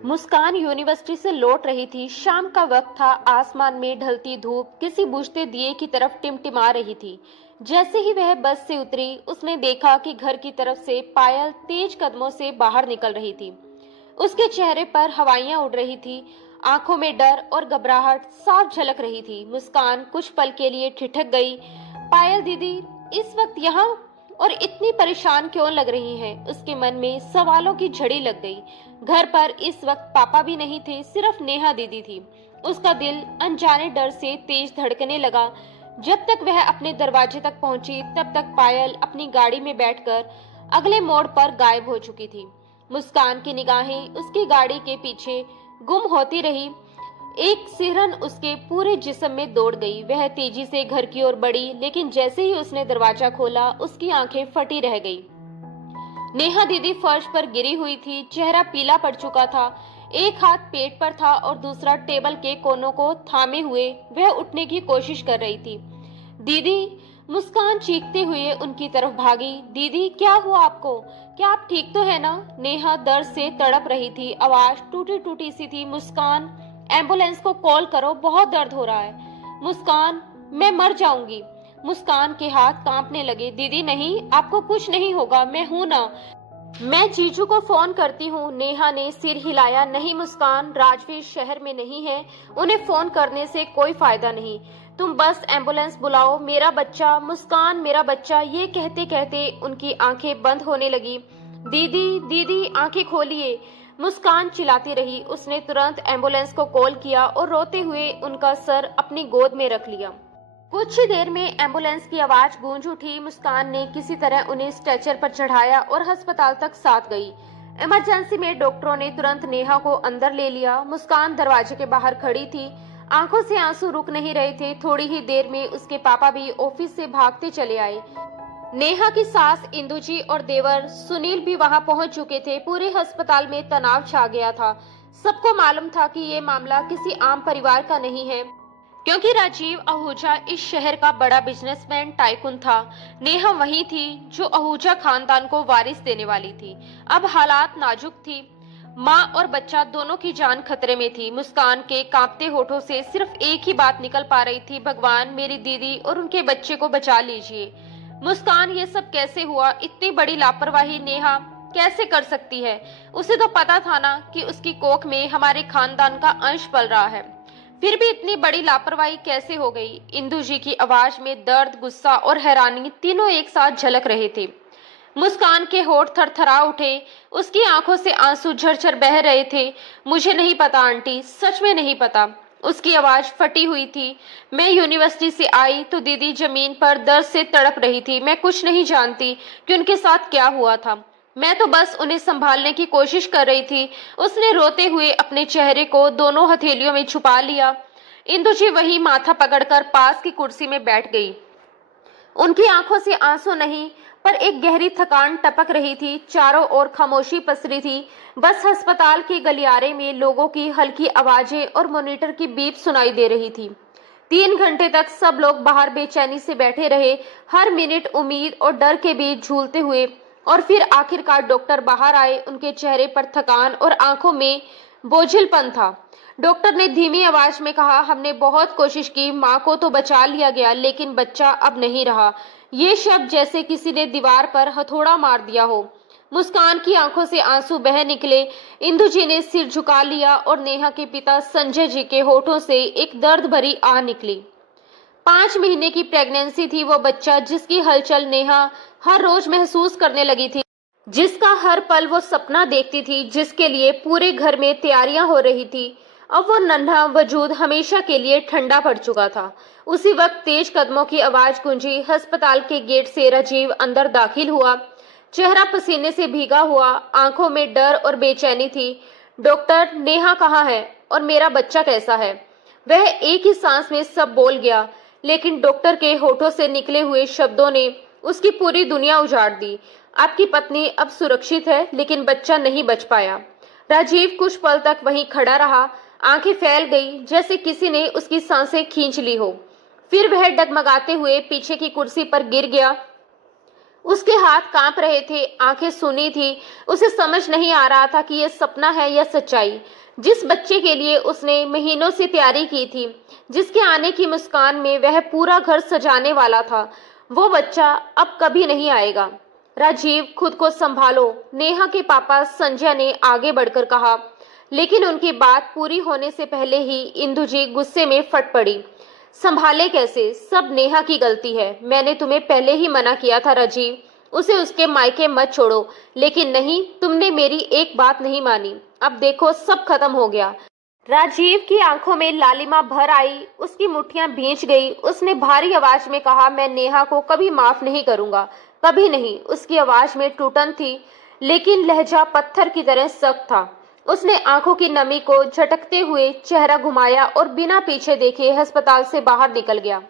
मुस्कान university से लौट रही थी। शाम का वक्त था। आसमान में ढलती धूप किसी बुझते दिए की तरफ टिमटिमा रही थी। जैसे ही वह बस से उतरी, उसने देखा कि घर की तरफ से पायल तेज कदमों से बाहर निकल रही थी। उसके चेहरे पर हवाइयां उड़ रही थी। आंखों में डर और घबराहट साफ झलक रही थी। मुस्कान कुछ पल के लिए ठिठक गई। पायल दीदी इस वक्त यहाँ और इतनी परेशान क्यों लग रही हैं? उसके मन में सवालों की झड़ी लग गई। घर पर इस वक्त पापा भी नहीं थे, सिर्फ नेहा दीदी थी। उसका दिल अनजाने डर से तेज धड़कने लगा। जब तक वह अपने दरवाजे तक पहुंची, तब तक पायल अपनी गाड़ी में बैठकर अगले मोड़ पर गायब हो चुकी थी। मुस्कान की निगाहें उसकी गाड़ी के पीछे गुम होती रही। एक सिरहन उसके पूरे जिस्म में दौड़ गई। वह तेजी से घर की ओर बढ़ी, लेकिन जैसे ही उसने दरवाजा खोला, उसकी आंखें फटी रह गई। नेहा दीदी फर्श पर गिरी हुई थी। चेहरा पीला पड़ चुका था। एक हाथ पेट पर था और दूसरा टेबल के कोनों को थामे हुए वह उठने की कोशिश कर रही थी। दीदी, मुस्कान चीखते हुए उनकी तरफ भागी। दीदी, क्या हुआ आपको? क्या आप ठीक तो है ना? नेहा दर्द से तड़प रही थी। आवाज टूटी टूटी सी थी। मुस्कान, एम्बुलेंस को कॉल करो, बहुत दर्द हो रहा है। मुस्कान, मैं मर जाऊंगी। मुस्कान के हाथ कांपने लगे। दीदी नहीं, आपको कुछ नहीं होगा, मैं हूं ना। मैं जीजू को फोन करती हूँ। नेहा ने सिर हिलाया। नहीं मुस्कान, राजवीर शहर में नहीं है, उन्हें फोन करने से कोई फायदा नहीं। तुम बस एम्बुलेंस बुलाओ। मेरा बच्चा, मुस्कान मेरा बच्चा। ये कहते कहते उनकी आंखें बंद होने लगी। दीदी दीदी, आंखें खोलिए। मुस्कान चिल्लाती रही। उसने तुरंत एम्बुलेंस को कॉल किया और रोते हुए उनका सर अपनी गोद में रख लिया। कुछ ही देर में एम्बुलेंस की आवाज गूंज उठी। मुस्कान ने किसी तरह उन्हें स्ट्रेचर पर चढ़ाया और अस्पताल तक साथ गई। इमरजेंसी में डॉक्टरों ने तुरंत नेहा को अंदर ले लिया। मुस्कान दरवाजे के बाहर खड़ी थी। आंखों से आंसू रुक नहीं रहे थे। थोड़ी ही देर में उसके पापा भी ऑफिस से भागते चले आए। नेहा की सास इंदुजी और देवर सुनील भी वहां पहुंच चुके थे। पूरे अस्पताल में तनाव छा गया था। सबको मालूम था कि ये मामला किसी आम परिवार का नहीं है, क्योंकि राजीव आहूजा इस शहर का बड़ा बिजनेसमैन टाइकून था। नेहा वही थी जो आहूजा खानदान को वारिस देने वाली थी। अब हालात नाजुक थी। माँ और बच्चा दोनों की जान खतरे में थी। मुस्कान के कांपते होठों से सिर्फ एक ही बात निकल पा रही थी, भगवान मेरी दीदी और उनके बच्चे को बचा लीजिए। मुस्कान, ये सब कैसे हुआ? इतनी बड़ी लापरवाही नेहा कैसे कर सकती है? उसे तो पता था ना कि उसकी कोख में हमारे खानदान का अंश पल रहा है, फिर भी इतनी बड़ी लापरवाही कैसे हो गई? इंदु जी की आवाज में दर्द, गुस्सा और हैरानी तीनों एक साथ झलक रहे थे। मुस्कान के होठ थरथरा उठे। उसकी आंखों से आंसू झरझर बह रहे थे। मुझे नहीं पता आंटी, सच में नहीं पता। उसकी आवाज फटी हुई थी। मैं यूनिवर्सिटी से आई तो दीदी जमीन पर दर्द से तड़प रही थी। मैं कुछ नहीं जानती कि उनके साथ क्या हुआ था। मैं तो बस उन्हें संभालने की कोशिश कर रही थी। उसने रोते हुए अपने चेहरे को दोनों हथेलियों में छुपा लिया। इंदु जी वही माथा पकड़कर पास की कुर्सी में बैठ गई। उनकी आंखों से आंसू नहीं, पर एक गहरी थकान टपक रही थी। चारों ओर खामोशी पसरी थी। बस अस्पताल के गलियारे में लोगों की हल्की आवाजें और मॉनिटर की बीप सुनाई दे रही थी। 3 घंटे तक सब लोग बाहर बेचैनी से बैठे रहे, हर मिनट उम्मीद और डर के बीच झूलते हुए। और फिर आखिरकार डॉक्टर बाहर आए। उनके चेहरे पर थकान और आंखों में बोझिलपन था। डॉक्टर ने धीमी आवाज में कहा, हमने बहुत कोशिश की, माँ को तो बचा लिया गया, लेकिन बच्चा अब नहीं रहा। ये शब्द जैसे किसी ने दीवार पर हथौड़ा मार दिया हो। मुस्कान की आंखों से आंसू बह निकले। इंदु जी ने सिर झुका लिया और नेहा के पिता संजय जी के होठों से एक दर्द भरी आह निकली। 5 महीने की प्रेगनेंसी थी वो बच्चा जिसकी हलचल नेहा हर रोज महसूस करने लगी थी, जिसका हर पल वो सपना देखती थी, जिसके लिए पूरे घर में तैयारियां हो रही थी। अब वो नन्हा वजूद हमेशा के लिए ठंडा पड़ चुका था। उसी वक्त तेज कदमों की आवाज गूंजी। अस्पताल के गेट से राजीव अंदर दाखिल हुआ। चेहरा पसीने से भीगा हुआ, आंखों में डर और बेचैनी थी। डॉक्टर, नेहा कहाँ है और मेरा बच्चा कैसा है? वह एक ही सांस में सब बोल गया, लेकिन डॉक्टर के होठों से निकले हुए शब्दों ने उसकी पूरी दुनिया उजाड़ दी। आपकी पत्नी अब सुरक्षित है, लेकिन बच्चा नहीं बच पाया। राजीव कुछ पल तक वहीं खड़ा रहा। आंखें फैल गई जैसे किसी ने उसकी सांसें खींच ली हो। फिर वह डगमगाते हुए पीछे की कुर्सी पर गिर गया। उसके हाथ कांप रहे थे, आंखें सूनी थी। उसे समझ नहीं आ रहा था कि यह सपना है या सच्चाई। जिस बच्चे के लिए उसने महीनों से तैयारी की थी, जिसके आने की मुस्कान में वह पूरा घर सजाने वाला था, वो बच्चा अब कभी नहीं आएगा। राजीव, खुद को संभालो, नेहा के पापा संजय ने आगे बढ़कर कहा। लेकिन उनकी बात पूरी होने से पहले ही इंदु जी गुस्से में फट पड़ी। संभाले कैसे? सब नेहा की गलती है। मैंने तुम्हें पहले ही मना किया था राजीव, उसे उसके मायके मत छोड़ो। लेकिन नहीं, तुमने मेरी एक बात नहीं मानी। अब देखो, सब खत्म हो गया। राजीव की आंखों में लालिमा भर आई, उसकी मुट्ठियां भींच गई। उसने भारी आवाज में कहा, मैं नेहा को कभी माफ नहीं करूंगा, कभी नहीं। उसकी आवाज में टूटन थी, लेकिन लहजा पत्थर की तरह सख्त था। उसने आंखों की नमी को झटकते हुए चेहरा घुमाया और बिना पीछे देखे अस्पताल से बाहर निकल गया।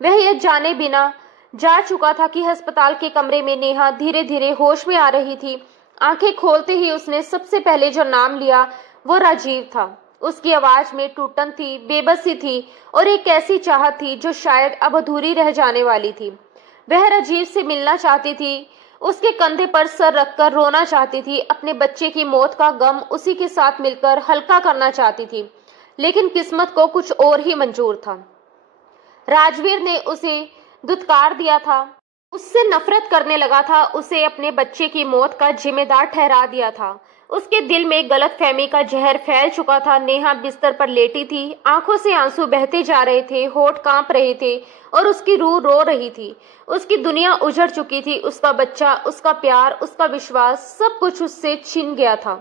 वह यह जाने बिना जा चुका था कि अस्पताल के कमरे में नेहा धीरे धीरे होश में आ रही थी। आंखें खोलते ही उसने सबसे पहले जो नाम लिया वो राजीव था। उसकी आवाज में टूटन थी, बेबसी थी और एक ऐसी चाहत थी जो शायद अब अधूरी रह जाने वाली थी। वह राजीव से मिलना चाहती थी, उसके कंधे पर सर रखकर रोना चाहती थी, अपने बच्चे की मौत का गम उसी के साथ मिलकर हल्का करना चाहती थी। लेकिन किस्मत को कुछ और ही मंजूर था। राजवीर ने उसे दुत्कार दिया था, उससे नफरत करने लगा था, उसे अपने बच्चे की मौत का जिम्मेदार ठहरा दिया था। उसके दिल में गलतफहमी का जहर फैल चुका था। नेहा बिस्तर पर लेटी थी, आंखों से आंसू बहते जा रहे थे, होठ कांप रहे थे और उसकी रूह रो रही थी। उसकी दुनिया उजड़ चुकी थी, उसका बच्चा, उसका प्यार, उसका विश्वास, सब कुछ उससे छिन गया था।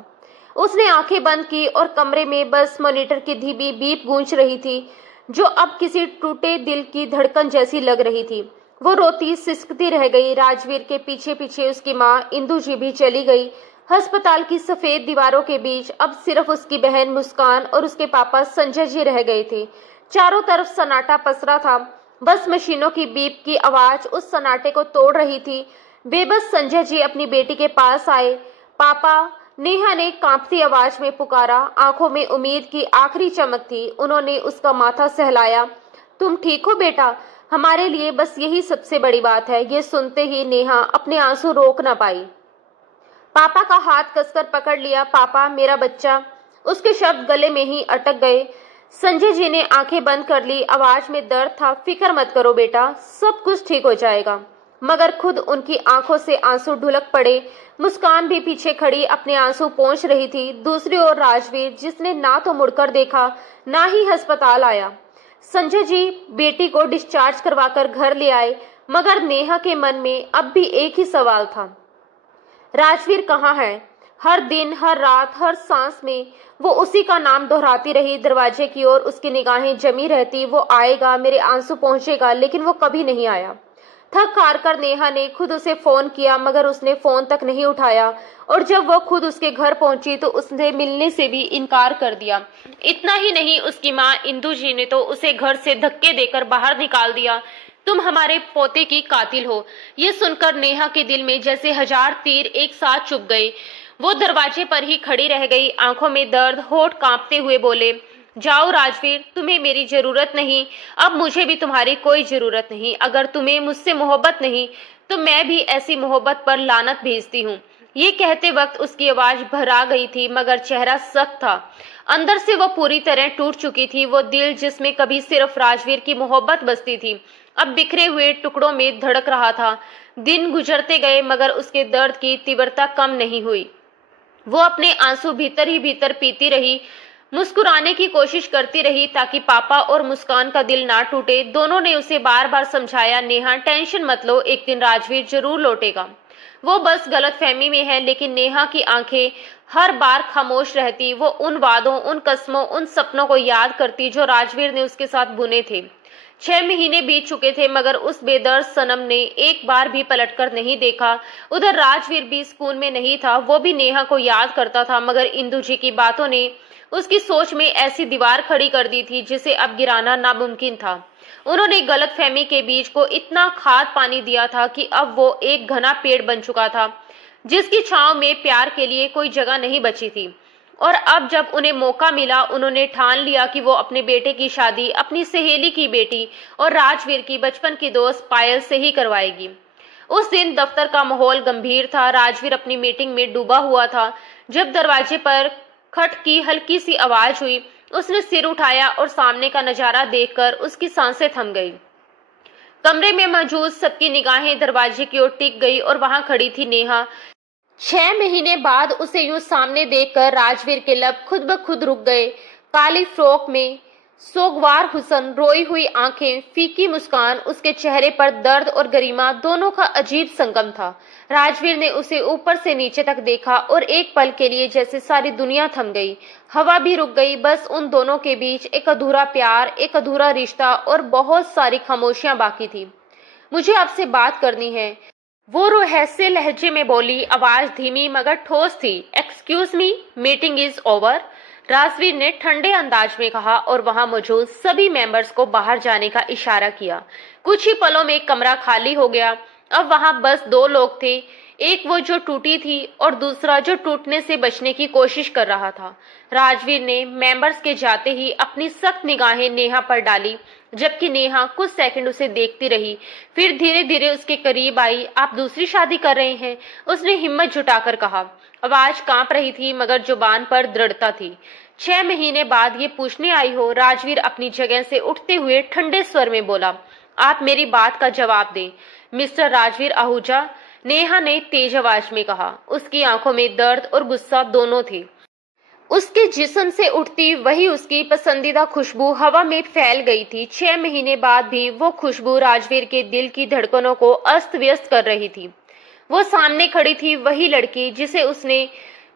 उसने आंखें बंद की और कमरे में बस मॉनिटर की धीमी बीप गूंज रही थी, जो अब किसी टूटे दिल की धड़कन जैसी लग रही थी। वो रोती सिसकती रह गई। राजवीर के पीछे पीछे उसकी माँ इंदु जी भी चली गई। अस्पताल की सफेद दीवारों के बीच अब सिर्फ उसकी बहन मुस्कान और उसके पापा संजय जी रह गए थे। चारों तरफ सन्नाटा पसरा था, बस मशीनों की बीप की आवाज उस सन्नाटे को तोड़ रही थी। बेबस संजय जी अपनी बेटी के पास आए। पापा, नेहा ने कांपती आवाज में पुकारा, आंखों में उम्मीद की आखिरी चमक थी। उन्होंने उसका माथा सहलाया। तुम ठीक हो बेटा? हमारे लिए बस यही सबसे बड़ी बात है। ये सुनते ही नेहा अपने आंसू रोक न पाई। पापा का हाथ कसकर पकड़ लिया। पापा, मेरा बच्चा। उसके शब्द गले में ही अटक गए। संजय जी ने आंखें बंद कर ली, आवाज में दर्द था। फिक्र मत करो बेटा, सब कुछ ठीक हो जाएगा। मगर खुद उनकी आंखों से आंसू ढुलक पड़े। मुस्कान भी पीछे खड़ी अपने आंसू पोंछ रही थी। दूसरी ओर राजवीर, जिसने ना तो मुड़कर देखा ना ही अस्पताल आया। संजय जी बेटी को डिस्चार्ज करवाकर घर ले आए, मगर नेहा के मन में अब भी एक ही सवाल था, राजवीर कहाँ है? हर दिन, हर रात, हर सांस में वो उसी का नाम दोहराती रही। दरवाजे की ओर उसकी निगाहें जमी रहती, वो आएगा, मेरे आंसू पहुंचेगा, लेकिन वो कभी नहीं आया। थक हार कर नेहा ने खुद उसे फोन किया, मगर उसने फोन तक नहीं उठाया। और जब वो खुद उसके घर पहुंची तो उसने मिलने से भी इनकार कर दिया। इतना ही नहीं, उसकी माँ इंदु जी ने तो उसे घर से धक्के देकर बाहर निकाल दिया। तुम हमारे पोते की कातिल हो। ये सुनकर नेहा के दिल में जैसे हजार तीर एक साथ चुभ गए। वो दरवाजे पर ही खड़ी रह गई, आंखों में दर्द, होठ कांपते हुए बोले, जाओ राजवीर, तुम्हें मेरी जरूरत नहीं। अब मुझे भी तुम्हारी कोई जरूरत नहीं। अगर तुम्हें मुझसे मोहब्बत नहीं तो मैं भी ऐसी मोहब्बत पर लानत भेजती हूँ। ये कहते वक्त उसकी आवाज भरा गई थी, मगर चेहरा सख्त था। अंदर से वो पूरी तरह टूट चुकी थी। वो दिल जिसमें कभी सिर्फ राजवीर की मोहब्बत बसती थी, अब बिखरे हुए टुकड़ों में धड़क रहा था। दिन गुजरते गए, मगर उसके दर्द की तीव्रता कम नहीं हुई। वो अपने आंसू भीतर ही भीतर पीती रही, मुस्कुराने की कोशिश करती रही ताकि पापा और मुस्कान का दिल ना टूटे। दोनों ने उसे बार बार समझाया, नेहा टेंशन मत लो, एक दिन राजवीर जरूर लौटेगा। वो बस गलतफहमी में है। लेकिन नेहा की आंखें हर बार खामोश रहती। वो उन वादों, उन कस्मों, उन सपनों को याद करती जो राजवीर ने उसके साथ बुने थे। 6 महीने बीत चुके थे, मगर उस बेदर्द सनम ने एक बार भी पलटकर नहीं देखा। उधर राजवीर भी सुकून में नहीं था। वो भी नेहा को याद करता था, मगर इंदु जी की बातों ने उसकी सोच में ऐसी दीवार खड़ी कर दी थी जिसे अब गिराना नामुमकिन था। उन्होंने गलतफहमी के बीज को इतना खाद पानी दिया था कि अब वो एक घना पेड़ बन चुका था, जिसकी छांव में प्यार के लिए कोई जगह नहीं बची थी। और अब जब उन्हें मौका मिला, उन्होंने ठान लिया कि वो अपने बेटे की शादी अपनी सहेली की बेटी और राजवीर की बचपन की दोस्त पायल से ही करवाएगी। उस दिन दफ्तर का माहौल गंभीर था। राजवीर अपनी मीटिंग में डूबा हुआ था। जब दरवाजे पर खट की हल्की सी आवाज हुई, उसने सिर उठाया और सामने का नजारा देखकर उसकी सांसें थम गई। कमरे में मौजूद सबकी निगाहें दरवाजे की ओर टिक गई और वहां खड़ी थी नेहा। 6 महीने बाद उसे यूं सामने देखकर राजवीर के लब खुद ब खुद रुक गए। काली फ्रॉक में सोगवार हुस्न, रोई हुई आंखें, फीकी मुस्कान, उसके चेहरे पर दर्द और गरिमा दोनों का अजीब संगम था। राजवीर ने उसे ऊपर से नीचे तक देखा और एक पल के लिए जैसे सारी दुनिया थम गई, हवा भी रुक गई। बस उन दोनों के बीच एक अधूरा प्यार, एक अधूरा रिश्ता और बहुत सारी खामोशियां बाकी थी। मुझे आपसे बात करनी है, वो रहस्य लहजे में बोली, आवाज धीमी मगर ठोस थी। Excuse me, meeting is over, Rajveer ने ठंडे अंदाज में कहा और वहां मौजूद सभी मेंबर्स को बाहर जाने का इशारा किया। कुछ ही पलों में कमरा खाली हो गया। अब वहां बस 2 लोग थे, एक वो जो टूटी थी और दूसरा जो टूटने से बचने की कोशिश कर रहा था। राजवीर ने मेंबर्स के जाते ही अपनी सख्त निगाहें नेहा पर डाली, जबकि नेहा कुछ सेकंड उसे देखती रही। फिर धीरे धीरे उसके करीब आई। आप दूसरी शादी कर रहे हैं? उसने हिम्मत जुटाकर कहा। आवाज कांप रही थी मगर जुबान पर दृढ़ता थी। 6 महीने बाद ये पूछने आई हो? राजवीर अपनी जगह से उठते हुए ठंडे स्वर में बोला। आप मेरी बात का जवाब दें मिस्टर राजवीर आहूजा, नेहा ने तेज आवाज में कहा। उसकी आंखों में दर्द और गुस्सा दोनों थे। उसके जिस्म से उठती वही उसकी पसंदीदा खुशबू हवा में फैल गई थी। 6 महीने बाद भी वो खुशबू राजवीर के दिल की धड़कनों को अस्त व्यस्त कर रही थी। वो सामने खड़ी थी, वही लड़की जिसे उसने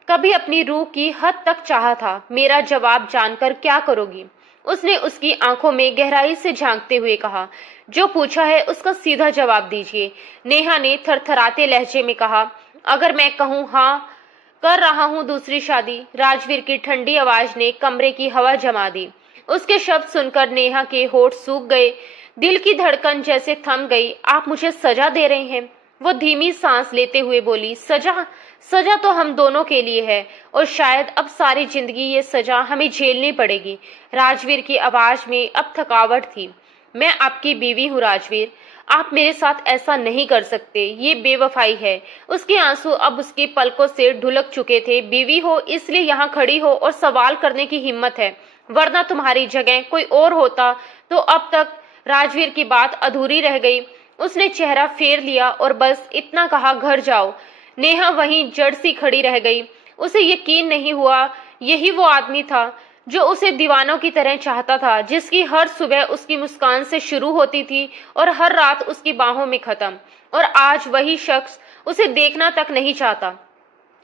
कभी अपनी रूह की हद तक चाहा था। मेरा जवाब जानकर क्या करोगी? उसने उसकी आंखों में गहराई से झांकते हुए कहा। जो पूछा है उसका सीधा जवाब दीजिए, नेहा ने थरथराते लहजे में कहा। अगर मैं कहूँ हाँ कर रहा हूँ दूसरी शादी, राजवीर की ठंडी आवाज ने कमरे की हवा जमा दी। उसके शब्द सुनकर नेहा के होठ सूख गए, दिल की धड़कन जैसे थम गई। आप मुझे सजा दे रहे हैं? वो धीमी सांस लेते हुए बोली। सजा? सजा तो हम दोनों के लिए है और शायद अब सारी जिंदगी ये सजा हमें झेलनी पड़ेगी। राजवीर की आवाज में अब थकावट थी। मैं आपकी बीवी हूँ राजवीर, आप मेरे साथ ऐसा नहीं कर सकते, ये बेवफाई है। उसके आंसू अब उसकी पलकों से ढुलक चुके थे। बीवी हो इसलिए यहाँ खड़ी हो और सवाल करने की हिम्मत है, वरना तुम्हारी जगह कोई और होता तो अब तक। राजवीर की बात अधूरी रह गई। उसने चेहरा फेर लिया और बस इतना कहा, घर जाओ। नेहा वहीं जड़ सी खड़ी रह गई। उसे यकीन नहीं हुआ यही वो आदमी था जो उसे दीवानों की तरह चाहता था, जिसकी हर सुबह उसकी मुस्कान से शुरू होती थी और हर रात उसकी बाहों में खत्म। और आज वही शख्स उसे देखना तक नहीं चाहता।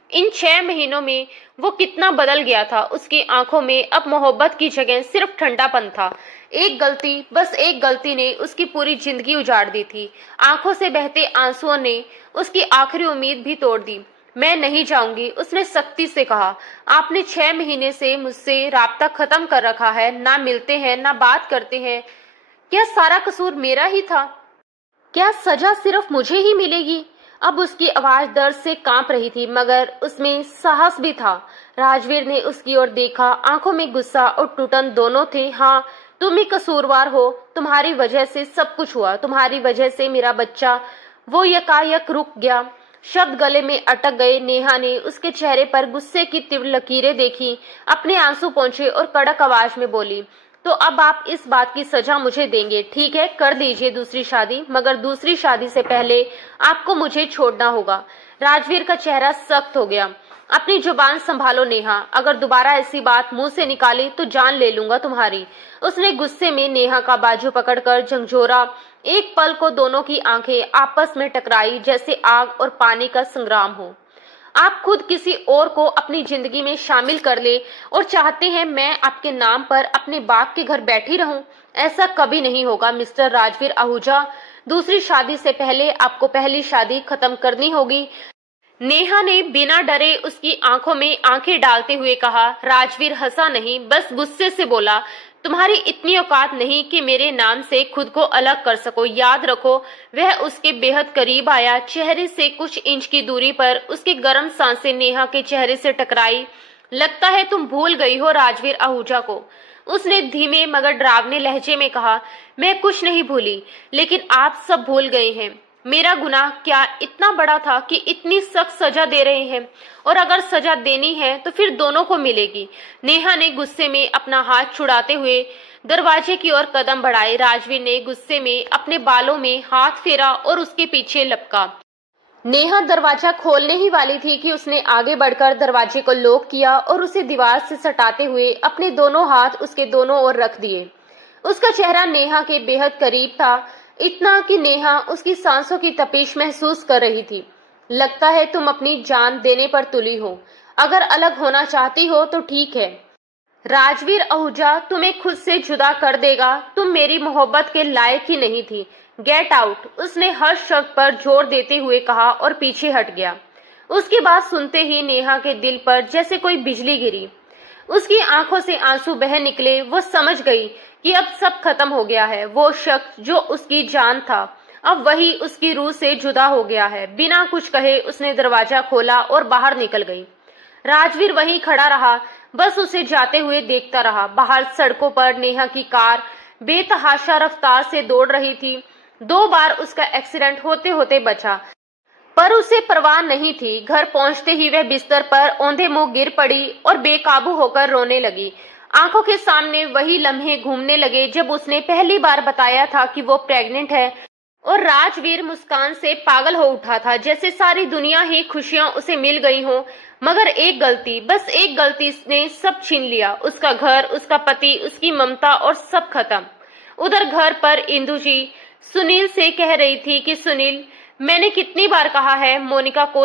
इन 6 महीनों में वो कितना बदल गया था। उसकी आंखों में अब मोहब्बत की जगह सिर्फ ठंडापन था। एक गलती, बस एक गलती ने उसकी पूरी जिंदगी उजाड़ दी थी। आंखों से बहते आंसुओं ने उसकी आखिरी उम्मीद भी तोड़ दी। मैं नहीं जाऊंगी, उसने सख्ती से कहा। आपने 6 महीने से मुझसे राब्ता खत्म कर रखा है, ना मिलते हैं ना बात करते हैं। क्या सारा कसूर मेरा ही था? क्या सजा सिर्फ मुझे ही मिलेगी? अब उसकी आवाज दर्द से कांप रही थी मगर उसमें साहस भी था। राजवीर ने उसकी ओर देखा, आंखों में गुस्सा और टूटन दोनों थे। हाँ, तुम ही कसूरवार हो, तुम्हारी वजह से सब कुछ हुआ, तुम्हारी वजह से मेरा बच्चा। वो यकायक रुक गया, शब्द गले में अटक गए। नेहा ने उसके चेहरे पर गुस्से की तीव्र लकीरें देखी, अपने आंसू पोंछे और कड़क आवाज में बोली। तो अब आप इस बात की सजा मुझे देंगे? ठीक है, कर दीजिए दूसरी शादी, मगर दूसरी शादी से पहले आपको मुझे छोड़ना होगा। राजवीर का चेहरा सख्त हो गया। अपनी जुबान संभालो नेहा, अगर दोबारा ऐसी बात मुंह से निकाली तो जान ले लूंगा तुम्हारी। उसने गुस्से में नेहा का बाजू पकड़कर झंझोरा। एक पल को दोनों की आंखें आपस में टकराई, जैसे आग और पानी का संग्राम हो। आप खुद किसी और को अपनी जिंदगी में शामिल कर ले और चाहते हैं मैं आपके नाम पर अपने बाप के घर बैठी रहूं? ऐसा कभी नहीं होगा मिस्टर राजवीर आहूजा। दूसरी शादी से पहले आपको पहली शादी खत्म करनी होगी। नेहा ने बिना डरे उसकी आंखों में आंखें डालते हुए कहा। राजवीर हंसा नहीं, बस गुस्से से बोला, तुम्हारी इतनी औकात नहीं कि मेरे नाम से खुद को अलग कर सको। याद रखो। वह उसके बेहद करीब आया। चेहरे से कुछ इंच की दूरी पर उसकी गर्म सांसें नेहा के चेहरे से टकराई। लगता है तुम भूल गई हो राजवीर आहूजा को, उसने धीमे मगर डरावने लहजे में कहा। मैं कुछ नहीं भूली, लेकिन आप सब भूल गए हैं। मेरा गुनाह क्या इतना बड़ा था कि इतनी सख्त सजा दे रहे हैं, और अगर सजा देनी है तो फिर दोनों को मिलेगी। नेहा ने गुस्से में अपना हाथ छुड़ाते हुए दरवाजे की ओर कदम बढ़ाए। राजवीर ने गुस्से में अपने बालों में हाथ फेरा और उसके पीछे लपका। नेहा दरवाजा खोलने ही वाली थी कि उसने आगे बढ़कर दरवाजे को लॉक किया और उसे दीवार से सटाते हुए अपने दोनों हाथ उसके दोनों ओर रख दिए। उसका चेहरा नेहा के बेहद करीब था, इतना कि नेहा उसकी सांसों की तपिश महसूस कर रही थी। लगता है तुम अपनी जान देने पर तुली हो। अगर अलग होना चाहती हो तो ठीक है। राजवीर आहूजा तुम्हें खुद से जुदा कर देगा। तुम मेरी मोहब्बत के लायक ही नहीं थी। गेट आउट, उसने हर शब्द पर जोर देते हुए कहा और पीछे हट गया। उसकी बात सुनते ही नेहा के दिल पर जैसे कोई बिजली गिरी। उसकी आंखों से आंसू बह निकले। वो समझ गई कि अब सब खत्म हो गया है। वो शख्स जो उसकी जान था, अब वही उसकी रूह से जुदा हो गया है। बिना कुछ कहे उसने दरवाजा खोला और बाहर निकल गई। राजवीर वहीं खड़ा रहा, बस उसे जाते हुए देखता रहा। बाहर सड़कों पर नेहा की कार बेतहाशा रफ्तार से दौड़ रही थी। 2 बार उसका एक्सीडेंट होते होते बचा, पर उसे परवाह नहीं थी। घर पहुंचते ही वह बिस्तर पर औंधे मुंह गिर पड़ी और बेकाबू होकर रोने लगी। आंखों के सामने वही लम्हे घूमने लगे जब उसने पहली बार बताया था कि वो प्रेग्नेंट है, और राजवीर मुस्कान से पागल हो उठा था, जैसे सारी दुनिया ही खुशियां उसे मिल गई हों। मगर एक गलती, बस एक गलती ने सब छीन लिया। उसका घर, उसका पति, उसकी ममता, और सब खत्म। उधर घर पर इंदु जी सुनील से कह रही थी कि सुनील, मैंने कितनी बार कहा है मोनिका को